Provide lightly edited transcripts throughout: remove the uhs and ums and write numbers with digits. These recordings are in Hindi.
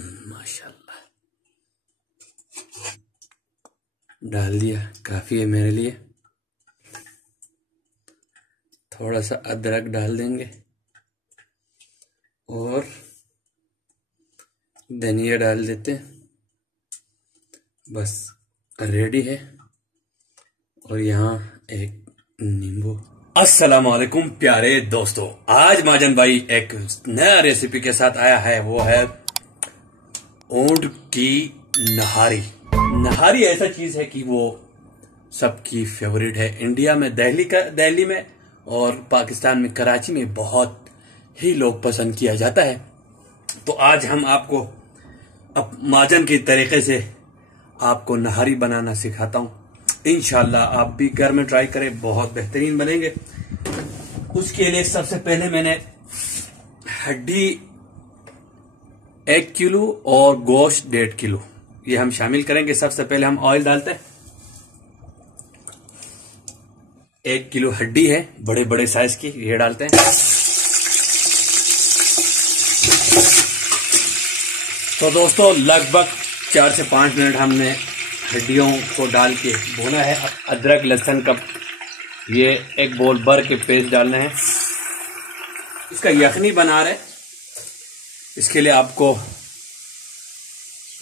माशाल्लाह डाल दिया, काफी है मेरे लिए। थोड़ा सा अदरक डाल देंगे और धनिया डाल देते हैं, बस रेडी है। और यहाँ एक नींबू। अस्सलाम वालेकुम प्यारे दोस्तों, आज माजन भाई एक नया रेसिपी के साथ आया है, वो है ऊंट की नहारी। नहारी ऐसा चीज है कि वो सबकी फेवरेट है। इंडिया में दिल्ली में और पाकिस्तान में कराची में बहुत ही लोग पसंद किया जाता है। तो आज हम आपको अब माजन के तरीके से आपको नहारी बनाना सिखाता हूं। इंशाल्लाह आप भी घर में ट्राई करें, बहुत बेहतरीन बनेंगे। उसके लिए सबसे पहले मैंने हड्डी 1 किलो और गोश्त 1.5 किलो ये हम शामिल करेंगे। सबसे पहले हम ऑयल डालते हैं। 1 किलो हड्डी है बड़े बड़े साइज की, ये डालते हैं। तो दोस्तों लगभग 4 से 5 मिनट हमने हड्डियों को डाल के भुना है। अदरक लहसुन का ये 1 बोल भर के पेस्ट डालना है। इसका यखनी बना रहे, इसके लिए आपको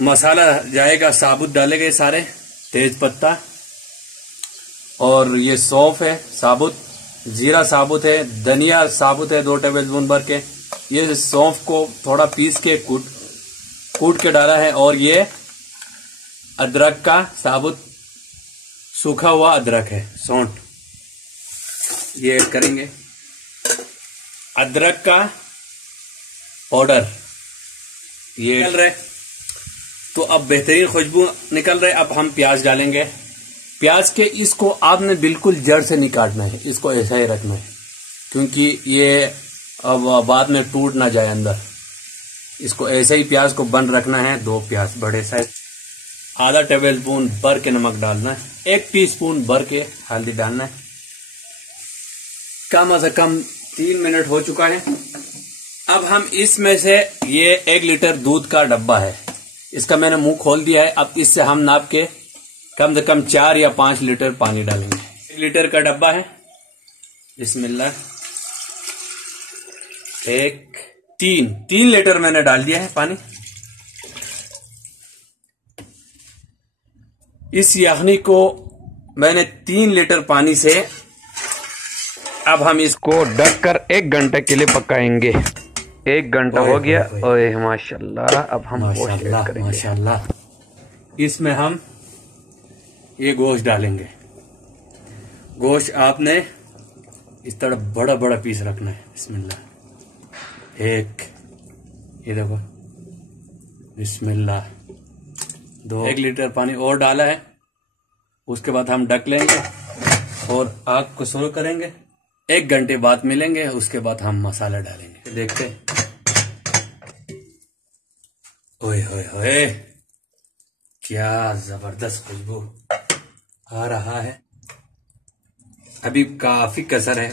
मसाला जाएगा, साबुत डालेंगे सारे, तेज पत्ता और ये सौंफ है साबुत, जीरा साबुत है, धनिया साबुत है 2 टेबलस्पून भर के। ये सौंफ को थोड़ा पीस के कूट के डाला है। और ये अदरक का साबुत सूखा हुआ अदरक है, सौंठ, ये ऐड करेंगे। अदरक का पाउडर ये निकल रहे, तो अब बेहतरीन खुशबू निकल रहे। अब हम प्याज डालेंगे। प्याज के इसको आपने बिल्कुल जड़ से नहीं काटना है, इसको ऐसा ही रखना है, क्योंकि ये अब बाद में टूट ना जाए अंदर। इसको ऐसे ही प्याज को बंद रखना है। 2 प्याज बड़े साइज, आधा टेबलस्पून भर के नमक डालना है, 1 टीस्पून भर के हल्दी डालना है। कम से कम 3 मिनट हो चुका है। अब हम इसमें से ये 1 लीटर दूध का डब्बा है, इसका मैंने मुंह खोल दिया है। अब इससे हम नाप के कम से कम 4 या 5 लीटर पानी डालेंगे। 1 लीटर का डब्बा है, बिस्मिल्लाह। 3 लीटर मैंने डाल दिया है पानी। इस यखनी को मैंने 3 लीटर पानी से अब हम इसको ढककर 1 घंटे के लिए पकाएंगे। 1 घंटा हो गया। ओए माशाल्लाह। अब हम गोश्त ऐड करेंगे। माशाल्लाह। इसमें हम ये गोश्त डालेंगे। गोश्त आपने इस तरह बड़ा बड़ा पीस रखना है। बिस्मिल्लाह। ये देखो, बिस्मिल्लाह। 1 लीटर पानी और डाला है। उसके बाद हम ढक लेंगे और आग को स्लो करेंगे। 1 घंटे बाद मिलेंगे। उसके बाद हम मसाला डालेंगे। देखते हैं। ओए होए होए, क्या जबरदस्त खुशबू आ रहा है। अभी काफी कसर है,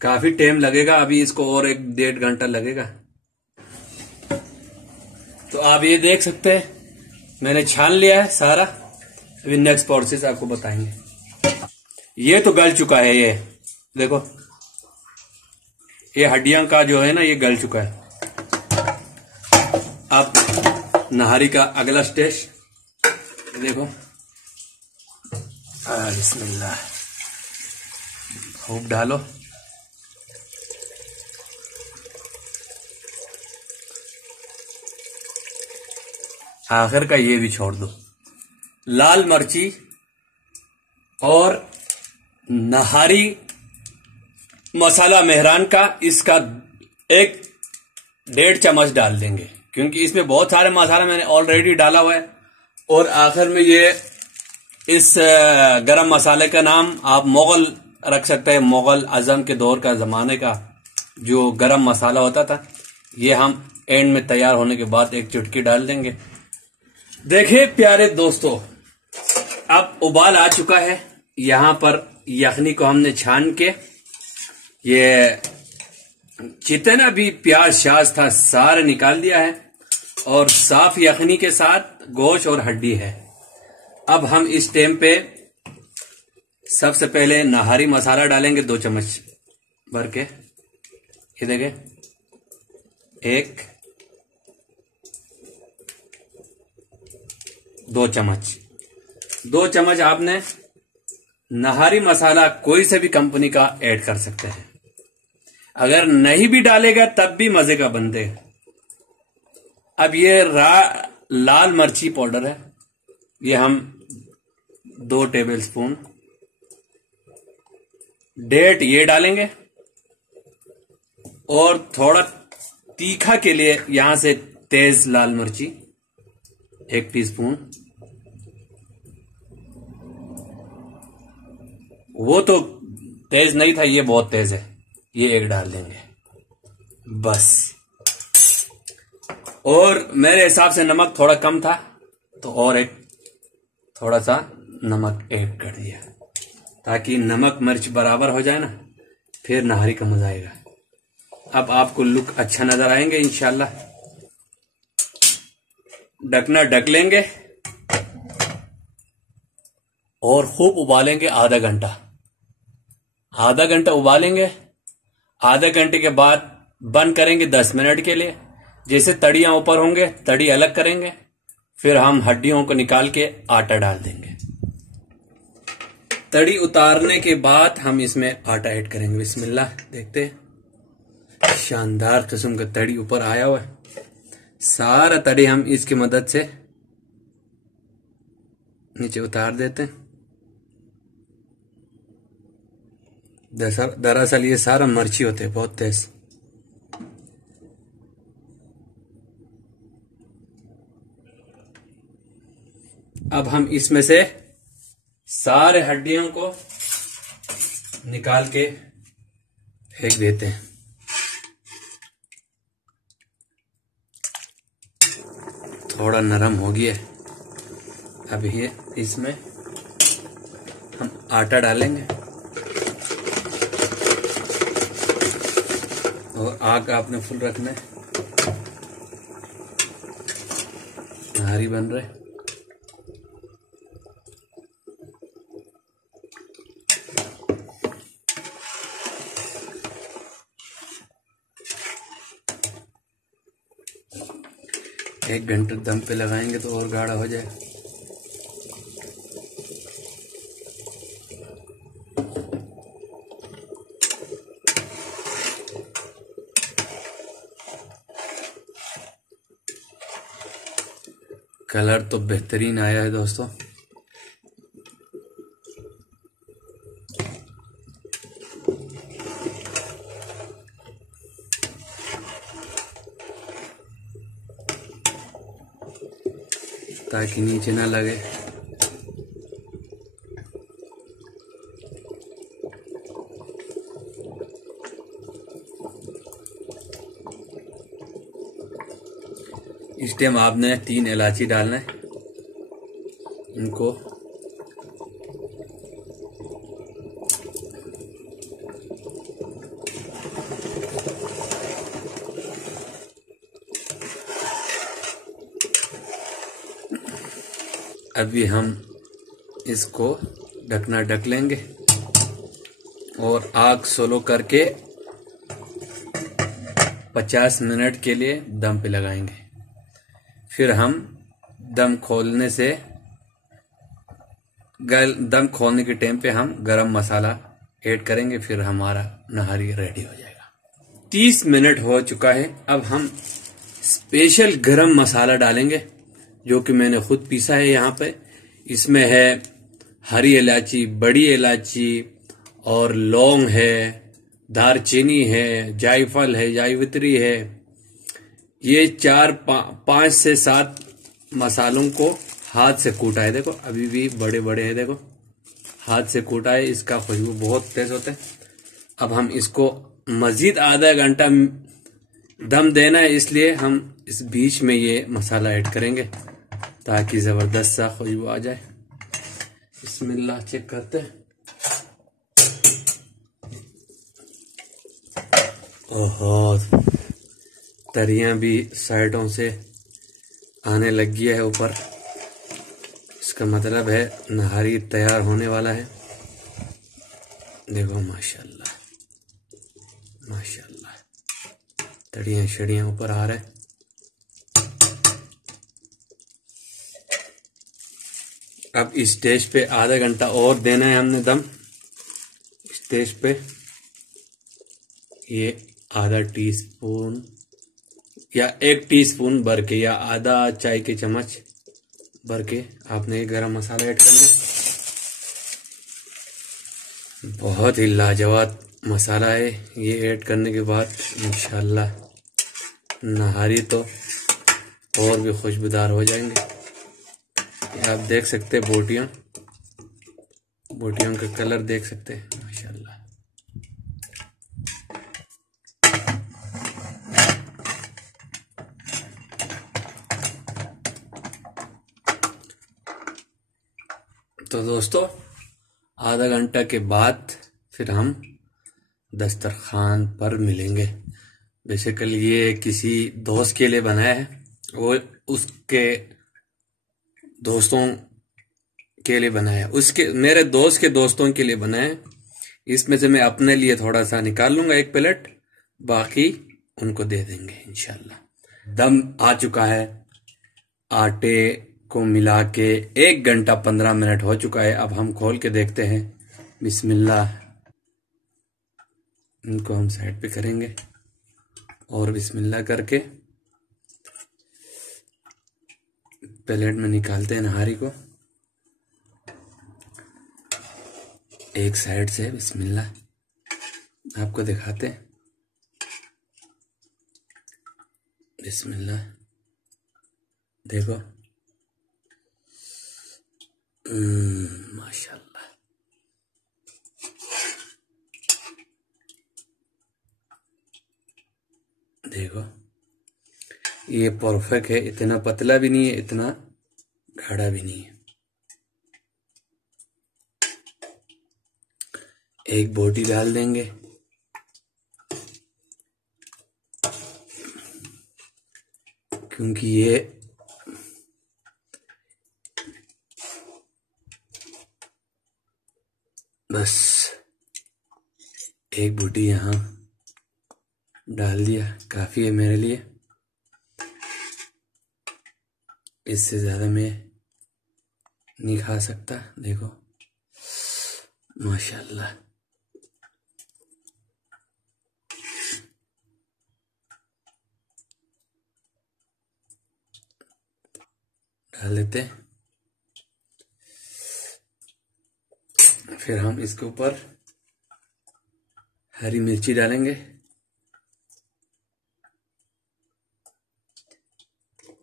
काफी टाइम लगेगा। अभी इसको और 1-1.5 घंटा लगेगा। तो आप ये देख सकते हैं मैंने छान लिया है सारा। अभी नेक्स्ट प्रोसेस आपको बताएंगे। ये तो गल चुका है, ये देखो, ये हड्डियां का जो है ना, ये गल चुका है। अब नहारी का अगला स्टेज देखो। बिस्मिल्लाह, खूब डालो। आखिर का ये भी छोड़ दो। लाल मिर्ची और नहारी मसाला मेहरान का, इसका 1-1.5 चम्मच डाल देंगे, क्योंकि इसमें बहुत सारे मसाला मैंने ऑलरेडी डाला हुआ है। और आखिर में ये इस गरम मसाले का नाम आप मुगल रख सकते हैं। मुगल आजम के दौर का, जमाने का जो गरम मसाला होता था, ये हम एंड में तैयार होने के बाद 1 चुटकी डाल देंगे। देखिए प्यारे दोस्तों, अब उबाल आ चुका है। यहाँ पर यखनी को हमने छान के ये जितना भी प्याज शाज था सारा निकाल दिया है और साफ यखनी के साथ गोश्त और हड्डी है। अब हम इस टाइम पे सबसे पहले नहारी मसाला डालेंगे 2 चम्मच भर के। ये देखें, 1 2 चम्मच। 2 चम्मच आपने नहारी मसाला कोई से भी कंपनी का ऐड कर सकते हैं। अगर नहीं भी डालेगा तब भी मजे का बनेगा। अब ये लाल मिर्ची पाउडर है, ये हम 2 टेबलस्पून। डेट ये डालेंगे और थोड़ा तीखा के लिए यहां से तेज लाल मिर्ची 1 टीस्पून। वो तो तेज नहीं था, ये बहुत तेज है, ये 1 डाल देंगे बस। और मेरे हिसाब से नमक थोड़ा कम था तो और थोड़ा सा नमक ऐड कर दिया, ताकि नमक मिर्च बराबर हो जाए ना, फिर नहारी का मजा आएगा। अब आपको लुक अच्छा नजर आएंगे इंशाल्लाह। ढकना ढक लेंगे और खूब उबालेंगे आधा घंटा। आधा घंटा उबालेंगे, आधे घंटे के बाद बंद करेंगे 10 मिनट के लिए। जैसे तड़ियां ऊपर होंगे तड़ी अलग करेंगे, फिर हम हड्डियों को निकाल के आटा डाल देंगे। तड़ी उतारने के बाद हम इसमें आटा ऐड करेंगे। बिस्मिल्लाह, देखते हैं शानदार किस्म का तड़ी ऊपर आया हुआ है। सारा तड़ी हम इसकी मदद से नीचे उतार देते हैं। दरअसल ये सारा मिर्ची होते हैं, बहुत तेज। अब हम इसमें से सारे हड्डियों को निकाल के फेंक देते हैं। थोड़ा नरम हो गया है। अब ये इसमें हम आटा डालेंगे और आग आपने फुल रखना है। नहारी बन रहे। एक घंटे दम पे लगाएंगे तो और गाढ़ा हो जाए। कलर तो बेहतरीन आया है दोस्तों। ताकि नीचे ना लगे। इस टाइम आपने 3 इलायची डालना है। इनको अभी हम इसको ढकना ढक लेंगे और आग स्लो करके 50 मिनट के लिए दम पे लगाएंगे। फिर हम दम खोलने के टाइम पे हम गरम मसाला ऐड करेंगे। फिर हमारा नहारी रेडी हो जाएगा। 30 मिनट हो चुका है। अब हम स्पेशल गरम मसाला डालेंगे, जो कि मैंने खुद पीसा है। यहाँ पे इसमें है हरी इलायची, बड़ी इलायची और लौंग है, दारचीनी है, जायफल है, जावित्री है। ये 5 से 7 मसालों को हाथ से कूटा है। देखो अभी भी बड़े बड़े हैं, देखो हाथ से कूटा है। इसका खुशबू बहुत तेज होता है। अब हम इसको मजीद आधा घंटा दम देना है, इसलिए हम इस बीच में ये मसाला ऐड करेंगे ताकि जबरदस्त सा खुशबू आ जाए। बिस्मिल्लाह, चेक करते हैं। ओहो, तरियां भी साइडों से आने लग गया है ऊपर। इसका मतलब है नहारी तैयार होने वाला है। देखो माशाल्लाह माशाल्लाह, तड़ियाँ शड़ियाँ ऊपर आ रहे। अब इस स्टेज पे आधा घंटा और देना है हमने दम। स्टेज पे ये आधा टीस्पून या 1 टीस्पून भर के या आधा चाय के चम्मच भर के आपने गरम मसाला ऐड करना। बहुत ही लाजवाब मसाला है ये। ऐड करने के बाद इंशाल्लाह नहारी तो और भी खुशबूदार हो जाएंगे। आप देख सकते हैं बोटियों का कलर देख सकते हैं माशाल्लाह। तो दोस्तों, आधा घंटा के बाद फिर हम दस्तरखान पर मिलेंगे। बेसिकली ये किसी दोस्त के लिए बनाया है, वो उसके दोस्तों के लिए बनाया, उसके मेरे दोस्त के दोस्तों के लिए बनाया। इसमें से मैं अपने लिए थोड़ा सा निकाल लूंगा 1 प्लेट, बाकी उनको दे देंगे इंशाल्लाह। दम आ चुका है। आटे को मिला के 1 घंटा 15 मिनट हो चुका है। अब हम खोल के देखते हैं। बिस्मिल्लाह। इनको हम साइड पे करेंगे और बिस्मिल्लाह करके प्लेट में निकालते हैं नहारी को। एक साइड से बिस्मिल्लाह आपको दिखाते हैं। बिस्मिल्लाह, देखो माशाल्लाह। देखो ये परफेक्ट है। इतना पतला भी नहीं है, इतना गाढ़ा भी नहीं है। एक बोटी डाल देंगे। क्योंकि ये बस एक बोटी यहाँ डाल दिया, काफी है मेरे लिए। इससे ज्यादा मैं नहीं खा सकता। देखो माशाल्लाह। डाल देते हैं। फिर हम इसके ऊपर हरी मिर्ची डालेंगे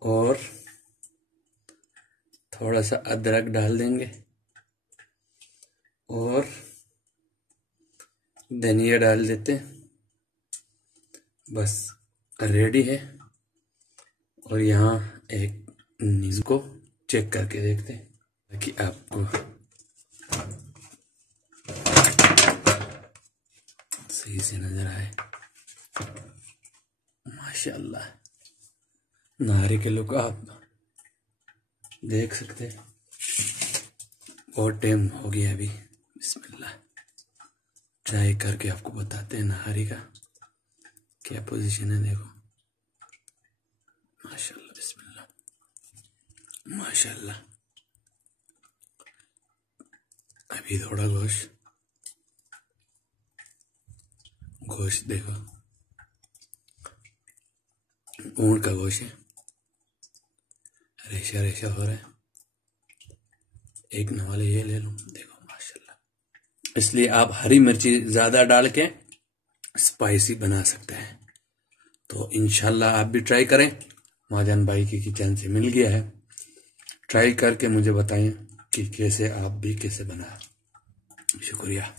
और थोड़ा सा अदरक डाल देंगे और धनिया डाल देते हैं। बस रेडी है। और यहाँ एक नींबू को चेक करके देखते हैं ताकि आपको सही से नजर आए। माशाल्लाह, नारे के लुक आप देख सकते हैं। बहुत टाइम हो गया अभी। बिस्मिल्लाह, ट्राई करके आपको बताते हैं नहारी का क्या पोजीशन है। देखो माशाल्लाह, बिस्मिल्लाह माशाल्लाह। अभी थोड़ा गोश्त देखो, ऊँट का गोश्त है, रेशा रेशा हो रहा है। एक नवाले ये ले लूं। देखो माशाल्लाह। इसलिए आप हरी मिर्ची ज्यादा डाल के स्पाइसी बना सकते हैं। तो इंशाल्लाह आप भी ट्राई करें। महाजन भाई की किचन से मिल गया है। ट्राई करके मुझे बताएं कि कैसे आप भी कैसे बना। शुक्रिया।